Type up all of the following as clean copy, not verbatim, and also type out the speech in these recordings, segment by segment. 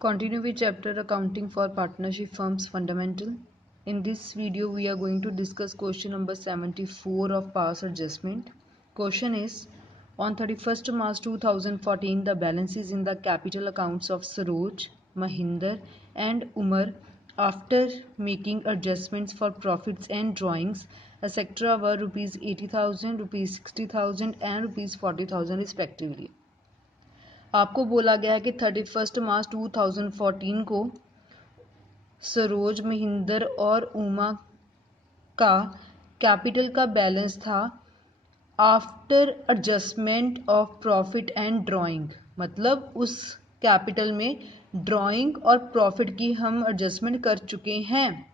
Continue with chapter Accounting for Partnership Firms Fundamental. In this video, we are going to discuss question number 74 of past adjustment. Question is, on 31st March 2014, the balances in the capital accounts of Saroj, Mahinder and Umar after making adjustments for profits and drawings, etc. were rupees 80,000, rupees 60,000 and rupees 40,000 respectively. आपको बोला गया है कि 31 मार्च 2014 को सरोज, महिंदर और उमा का capital का balance था after adjustment of profit and drawing, मतलब उस कैपिटल में ड्राइंग और प्रॉफिट की हम एडजस्टमेंट कर चुके हैं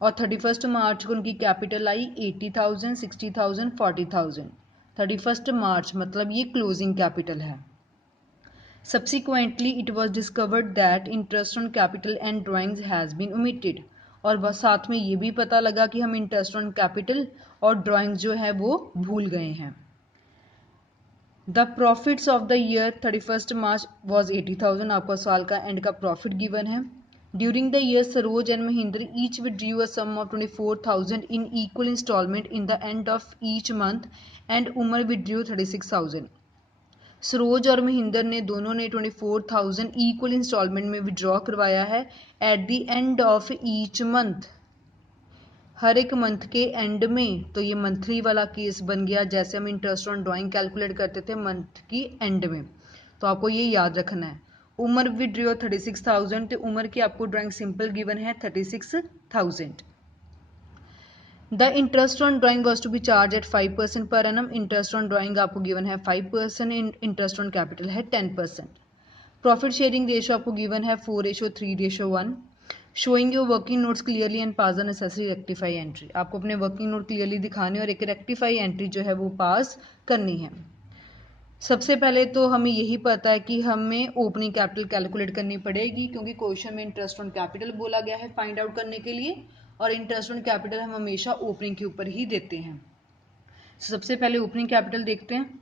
और 31 मार्च को उनकी कैपिटल आई 80,000, 60,000, 40,000। 31 मार्च मतलब ये क्लोजिंग कैपिटल है। Subsequently, it was discovered that interest on capital and drawings has been omitted. और वह साथ में ये भी पता लगा कि हम इंटरेस्ट ऑन कैपिटल और ड्राइंग्स जो है वो भूल गए हैं। The profits of the year 31 March was 80,000। आपको साल का एंड का प्रॉफिट गिवन है। During the year Saroj and Mahindra each withdrew a sum of 24,000 in equal instalment in the end of each month and Umar withdrew 36,000। Saroj और महिंदर ने दोनों ने 24,000 इक्वल इंस्टॉलमेंट में विड्रॉ करवाया है at the end of each month, हर एक मंथ के एंड में। तो ये मंथली वाला केस बन गया, जैसे हम इंटरेस्ट ऑन ड्राइंग कैलकुलेट करते थे मंथ की एंड में। तो आपको ये याद रखना है। उमर विड्रॉ 36,000, तो उमर की आपको ड्राइंग सिंपल गिवन है 36,000। The interest on drawing was to be charge at 5% per annum. Interest on drawing आपको गिवन है 5%, इंटरेस्ट ऑन कैपिटल है 10%। प्रॉफिट शेयरिंग रेशो आपको गिवन है 4:3:1। Showing your working notes clearly and pass the necessary rectify entry. आपको अपने working note clearly दिखाने और एक रेक्टिफाई एंट्री जो है वो पास करनी है। सबसे पहले तो हमें यही पता है कि हमें ओपनिंग कैपिटल कैलकुलेट करनी पड़ेगी, क्योंकि क्वेश्चन में इंटरेस्ट ऑन कैपिटल बोला गया है फाइंड आउट करने के लिए, और इंटरेस्ट ऑन कैपिटल हम हमेशा ओपनिंग के ऊपर ही देते हैं। सबसे पहले ओपनिंग कैपिटल देखते हैं।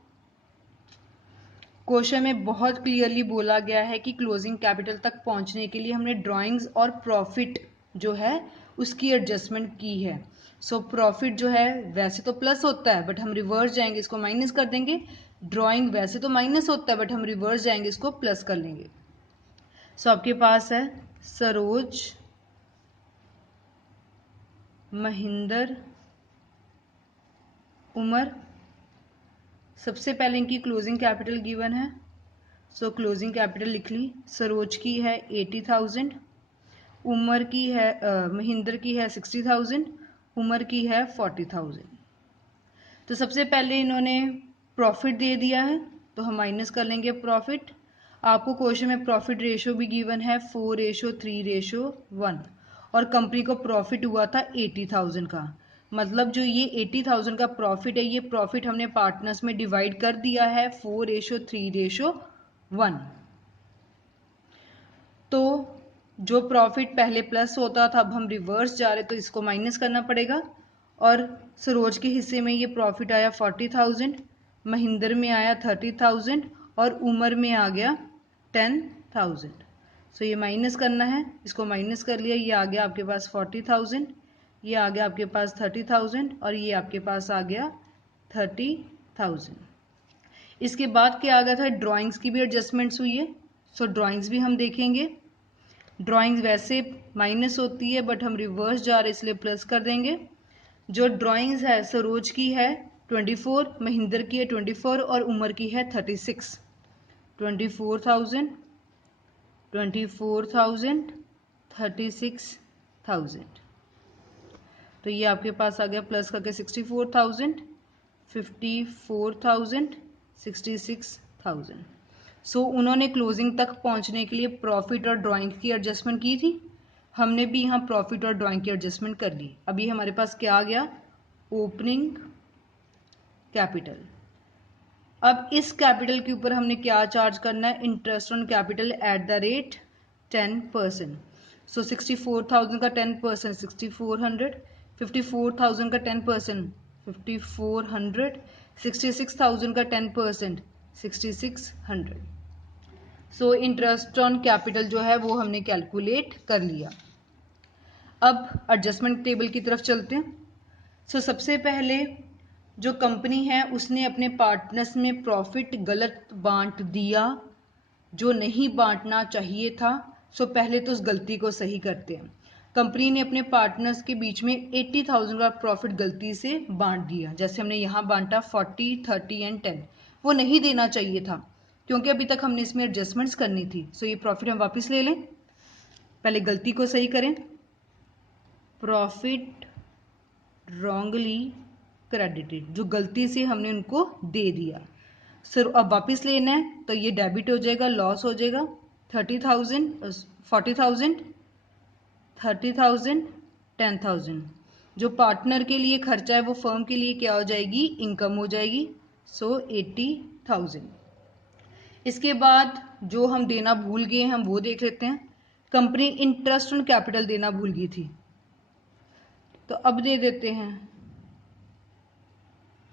क्वेश्चन में बहुत क्लियरली बोला गया है कि क्लोजिंग कैपिटल तक पहुंचने के लिए हमने ड्राइंग्स और प्रॉफिट जो है उसकी एडजस्टमेंट की है। सो प्रॉफिट जो है वैसे तो प्लस होता है, बट हम रिवर्स जाएंगे इसको माइनस कर देंगे। ड्राइंग वैसे तो माइनस होता है, बट हम रिवर्स जाएंगे इसको प्लस कर लेंगे। सो आपके पास है सरोज, महिंदर, उमर। सबसे पहले इनकी क्लोजिंग कैपिटल गिवन है, सो क्लोजिंग कैपिटल लिख ली। सरोज की है 80,000, उमर की है महिंदर की है 60,000, उमर की है 40,000। तो सबसे पहले इन्होंने प्रॉफिट दे दिया है, तो हम माइनस कर लेंगे प्रॉफिट। आपको क्वेश्चन में प्रॉफिट रेशो भी गिवन है 4:3:1, और कंपनी को प्रॉफिट हुआ था 80,000 का। मतलब जो ये 80,000 का प्रॉफिट है, ये प्रॉफिट हमने पार्टनर्स में डिवाइड कर दिया है 4:3:1। तो जो प्रॉफिट पहले प्लस होता था, अब हम रिवर्स जा रहे तो इसको माइनस करना पड़ेगा। और सरोज के हिस्से में ये प्रॉफिट आया 40,000, महिंदर में आया 30,000 और उमर में आ गया 10,000। सो ये माइनस करना है, इसको माइनस कर लिया। ये आ गया आपके पास 40,000, ये आ गया आपके पास 30,000 और ये आपके पास आ गया 30,000। इसके बाद क्या आ गया था, ड्राइंग्स की भी एडजस्टमेंट्स हुई है। सो ड्राइंग्स भी हम देखेंगे। ड्राइंग्स वैसे माइनस होती है, बट हम रिवर्स जा रहे इसलिए प्लस कर देंगे। जो ड्राइंग्स है सरोज की है 24, महिंदर की है 24 और उमर की है 36। 24,000, 24,000, 36,000। तो ये आपके पास आ गया प्लस करके 64,000, 54,000, 66,000। सो उन्होंने क्लोजिंग तक पहुंचने के लिए प्रॉफिट और ड्राइंग की एडजस्टमेंट की थी। हमने भी यहाँ प्रॉफिट और ड्राइंग की एडजस्टमेंट कर ली। अभी हमारे पास क्या आ गया, ओपनिंग कैपिटल। अब इस कैपिटल के ऊपर हमने क्या चार्ज करना है, interest on capital at the rate 10%। सो 64,000 का 10% 6,400, 54,000 का 10% 5,400, 66,000 का 10% 6,600। सो इंटरेस्ट ऑन कैपिटल जो है वो हमने कैलकुलेट कर लिया। अब एडजस्टमेंट टेबल की तरफ चलते हैं। सो सबसे पहले जो कंपनी है उसने अपने पार्टनर्स में प्रॉफिट गलत बांट दिया, जो नहीं बांटना चाहिए था। सो पहले तो उस गलती को सही करते हैं। कंपनी ने अपने पार्टनर्स के बीच में 80,000 का प्रॉफिट गलती से बांट दिया। जैसे हमने यहाँ बांटा 40, 30 एंड 10, वो नहीं देना चाहिए था क्योंकि अभी तक हमने इसमें एडजस्टमेंट्स करनी थी। सो ये प्रॉफिट हम वापस ले लें, पहले गलती को सही करें। प्रॉफिट रॉन्गली क्रेडिटेड, जो गलती से हमने उनको दे दिया। सर अब वापस लेना है तो ये डेबिट हो जाएगा, लॉस हो जाएगा। 30,000, 40,000, 30,000, 10,000। जो पार्टनर के लिए खर्चा है वो फर्म के लिए क्या हो जाएगी, इनकम हो जाएगी। सो 80,000। इसके बाद जो हम देना भूल गए हम वो देख लेते हैं। कंपनी इंटरेस्ट ऑन कैपिटल देना भूल गई थी, तो अब दे देते हैं।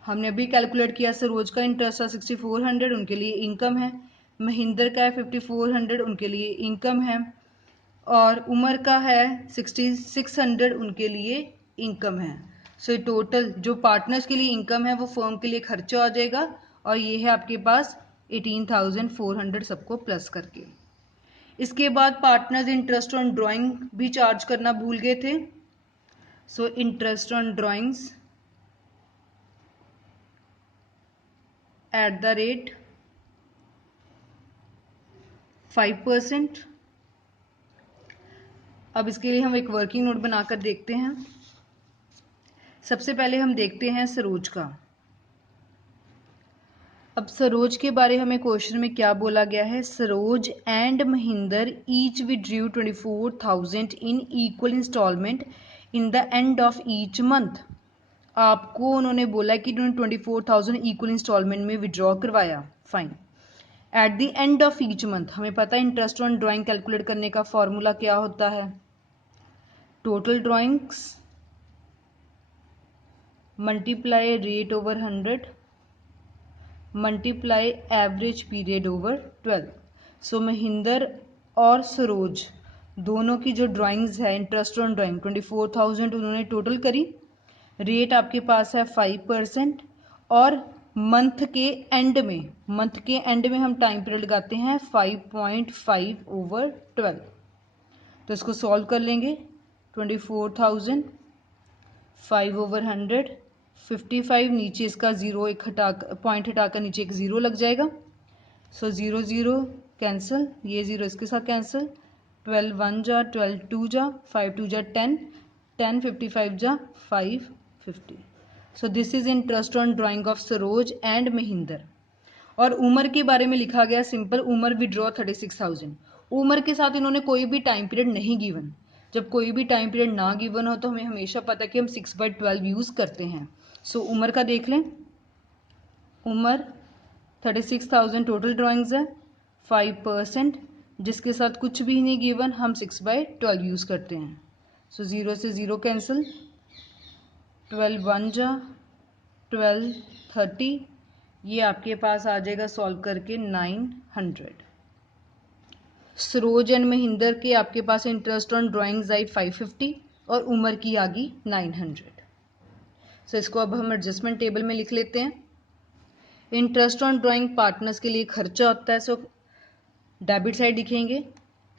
हमने अभी कैलकुलेट किया, सरोज का इंटरेस्ट है 6400, उनके लिए इनकम है। महेंद्र का है 5400, उनके लिए इनकम है। और उमर का है 6600, उनके लिए इनकम है। सो टोटल जो पार्टनर्स के लिए इनकम है वो फर्म के लिए खर्चा आ जाएगा, और ये है आपके पास 18,400 सबको प्लस करके। इसके बाद पार्टनर्स इंटरेस्ट ऑन ड्राइंग भी चार्ज करना भूल गए थे। So interest on drawings at the rate 5%। अब इसके लिए हम एक वर्किंग नोट बनाकर देखते हैं। सबसे पहले हम देखते हैं सरोज का। अब सरोज के बारे हमें क्वेश्चन में क्या बोला गया है, Saroj and Mahendra each withdrew 24,000 in equal instalment in the end of each month. आपको उन्होंने बोला कि उन्होंने 24,000 इक्वल इंस्टॉलमेंट में विड्रॉ करवाया, fine. At the end of each month, हमें पता है इंटरेस्ट ऑन ड्राइंग कैलकुलेट करने का फॉर्मूला क्या होता है, total drawings multiply rate over 100 multiply average period over 12। सो महेंद्र और सरोज दोनों की जो ड्राइंग्स है इंटरेस्ट ऑन ड्राइंग 24,000 उन्होंने टोटल करी। रेट आपके पास है 5%, और मंथ के एंड में हम टाइम पीरियड लगाते हैं 5.5 ओवर 12। तो इसको सॉल्व कर लेंगे। 24,000 5 ओवर 100 55, नीचे इसका जीरो एक पॉइंट हटाकर नीचे एक जीरो लग जाएगा। सो 0 0 कैंसिल, ये जीरो इसके साथ कैंसिल। 12 1 जा, 12 2 जा, 5 2 जा 10, 10 55 जा 550। So this is interest on drying of Saroj and Mahendra. और उमर के बारे में लिखा गया सिंपल, उमर विड्रॉ 36,000। उमर के साथ इन्होंने कोई भी टाइम पीरियड नहीं गिवन। जब कोई भी टाइम पीरियड ना गिवन हो तो हमें हमेशा पता है कि हम 6/12 यूज करते हैं। सो उमर का देख लें, उमर 36,000 टोटल ड्राइंग्स है, 5% जिसके साथ कुछ भी नहीं गिवन, हम 6/12 यूज करते हैं। सो 0 से 0 कैंसिल, 12 1 जा, 12 30, ये आपके पास आ जाएगा सॉल्व करके 900। सरोज एंड महेंद्र के आपके पास इंटरेस्ट ऑन ड्राइंग्स आई 550 और उमर की आ गई 900। सो इसको अब हम एडजस्टमेंट टेबल में लिख लेते हैं। इंटरेस्ट ऑन ड्राइंग पार्टनर्स के लिए खर्चा होता है, सो डेबिट साइड लिखेंगे।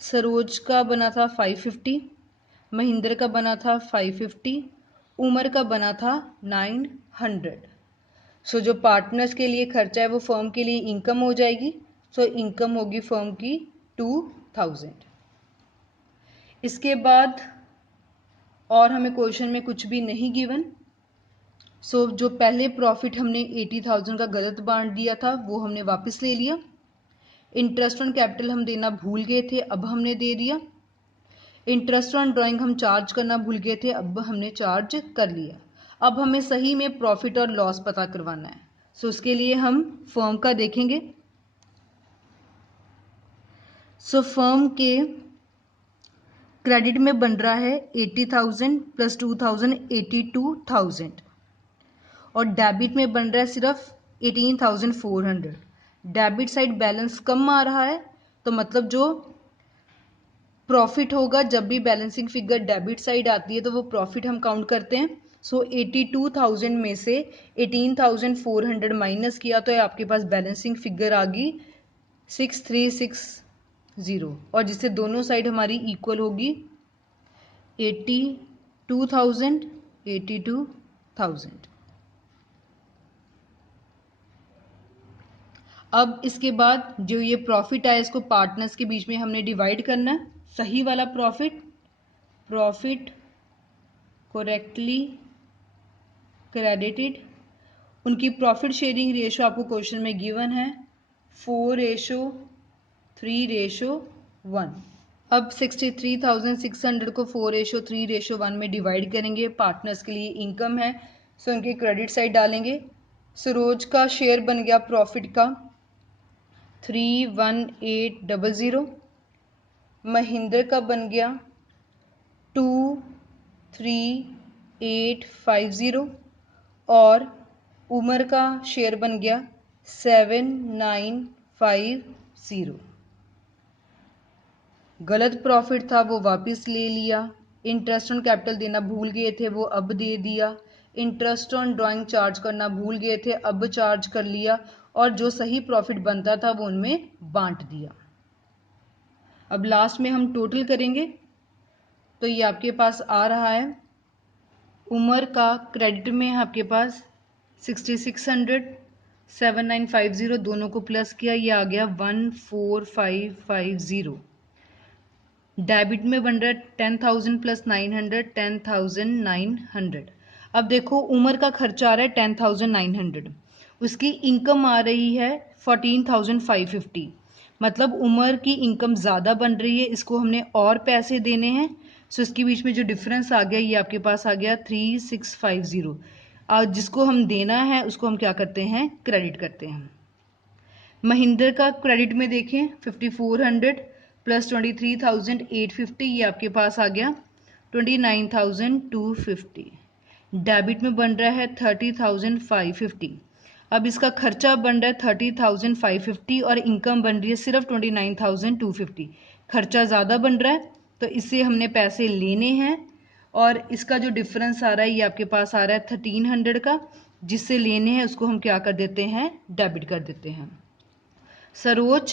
सरोज का बना था 550, महेंद्र का बना था 550, उमर का बना था 900। सो जो पार्टनर्स के लिए खर्चा है वो फर्म के लिए इनकम हो जाएगी। सो इनकम होगी फर्म की 2,000। इसके बाद और हमें क्वेश्चन में कुछ भी नहीं गिवन। सो जो पहले प्रॉफिट हमने 80,000 का गलत बांट दिया था वो हमने वापस ले लिया। इंटरेस्ट ऑन कैपिटल हम देना भूल गए थे, अब हमने दे दिया। इंटरेस्ट ऑन ड्राइंग हम चार्ज करना भूल गए थे, अब हमने चार्ज कर लिया। अब हमें सही में प्रॉफिट और लॉस पता करवाना है। सो उसके लिए हम फर्म का देखेंगे। सो फर्म के क्रेडिट में बन रहा है 80,000 प्लस 2,000 82,000, और डेबिट में बन रहा है सिर्फ 18,400। डेबिट साइड बैलेंस कम आ रहा है तो मतलब जो प्रॉफिट होगा जब भी बैलेंसिंग फिगर डेबिट साइड आती है तो वो प्रॉफिट हम काउंट करते हैं। सो 82,000 में से 18,400 माइनस किया तो आपके पास बैलेंसिंग फिगर आ गई 6360, और जिससे दोनों साइड हमारी इक्वल होगी 82,000। अब इसके बाद जो ये प्रॉफिट आया इसको पार्टनर्स के बीच में हमने डिवाइड करना है। सही वाला प्रॉफिट करेक्टली क्रेडिटेड, उनकी प्रॉफिट शेयरिंग रेशो आपको क्वेश्चन में गिवन है 4:3:1। अब 63,600 को 4:3:1 में डिवाइड करेंगे। पार्टनर्स के लिए इनकम है सो उनके क्रेडिट साइड डालेंगे। सरोज का शेयर बन गया प्रॉफिट का 31800, महेंद्र का बन गया 23850 और उमर का शेयर बन गया 7950। गलत प्रॉफिट था वो वापस ले लिया। इंटरेस्ट ऑन कैपिटल देना भूल गए थे वो अब दे दिया। इंटरेस्ट ऑन ड्राइंग चार्ज करना भूल गए थे अब चार्ज कर लिया, और जो सही प्रॉफिट बनता था वो उनमें बांट दिया। अब लास्ट में हम टोटल करेंगे तो ये आपके पास आ रहा है, उमर का क्रेडिट में है आपके पास 6600, 7950 दोनों को प्लस किया ये आ गया 14550। डेबिट में बन रहा है 10,000 प्लस 900, 10,900। अब देखो उमर का खर्चा आ रहा है 10,900, उसकी इनकम आ रही है 14,550, मतलब उमर की इनकम ज़्यादा बन रही है, इसको हमने और पैसे देने हैं। सो इसके बीच में जो डिफरेंस आ गया ये आपके पास आ गया 3650। जिसको हम देना है उसको हम क्या करते हैं, क्रेडिट करते हैं। महेंद्र का क्रेडिट में देखें 5400 प्लस 23,850, ये आपके पास आ गया 29,250। डेबिट में बन रहा है 30,550। अब इसका खर्चा बन रहा है 30,550 और इनकम बन रही है सिर्फ 29,250। खर्चा ज़्यादा बन रहा है तो इससे हमने पैसे लेने हैं, और इसका जो डिफरेंस आ रहा है ये आपके पास आ रहा है 1300 का, जिससे लेने हैं उसको हम क्या कर देते हैं, डेबिट कर देते हैं। सरोज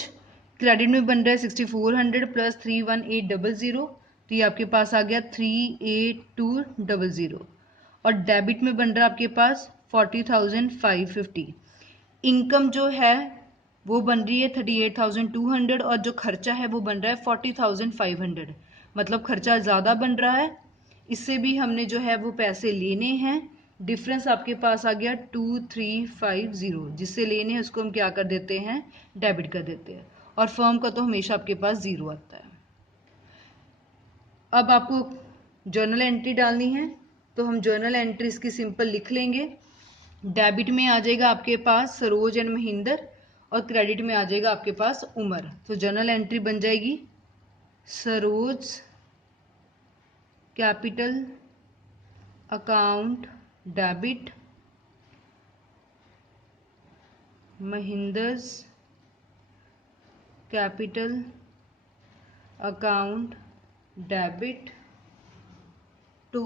क्रेडिट में बन रहा है 6400 प्लस 31800, तो ये आपके पास आ गया 38200, और डेबिट में बन रहा है आपके पास 40,550। इनकम जो है वो बन रही है 38,200 और जो खर्चा है वो बन रहा है 40,500, मतलब खर्चा ज़्यादा बन रहा है, इससे भी हमने जो है वो पैसे लेने हैं। डिफरेंस आपके पास आ गया 2350, जिससे लेने हैं उसको हम क्या कर देते हैं, डेबिट कर देते हैं, और फर्म का तो हमेशा आपके पास जीरो आता है। अब आपको जर्नल एंट्री डालनी है तो हम जर्नल एंट्री इसकी सिंपल लिख लेंगे। डेबिट में आ जाएगा आपके पास सरोज एंड महेंद्र और क्रेडिट में आ जाएगा आपके पास उमर। तो जर्नल एंट्री बन जाएगी Saroj capital account debit, Mahendra's capital account debit to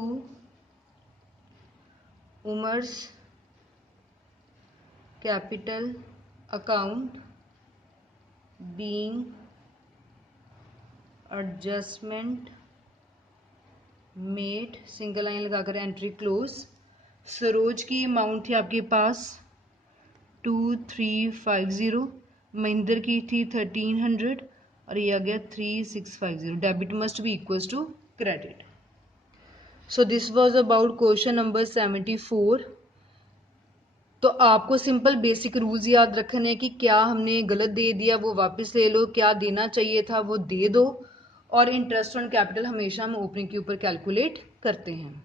Umar's capital account being adjustment made, single line लगाकर एंट्री क्लोज। सरोज की अमाउंट थी आपके पास 2350, महेंद्र की थी 1300 और ये आ गया 3650। Debit must be equals to credit. So this was about question number 74। तो आपको सिंपल बेसिक रूल्स याद रखने हैं कि क्या हमने गलत दे दिया वो वापस ले लो, क्या देना चाहिए था वो दे दो, और इंटरेस्ट ऑन कैपिटल हमेशा हम ओपनिंग के ऊपर कैलकुलेट करते हैं।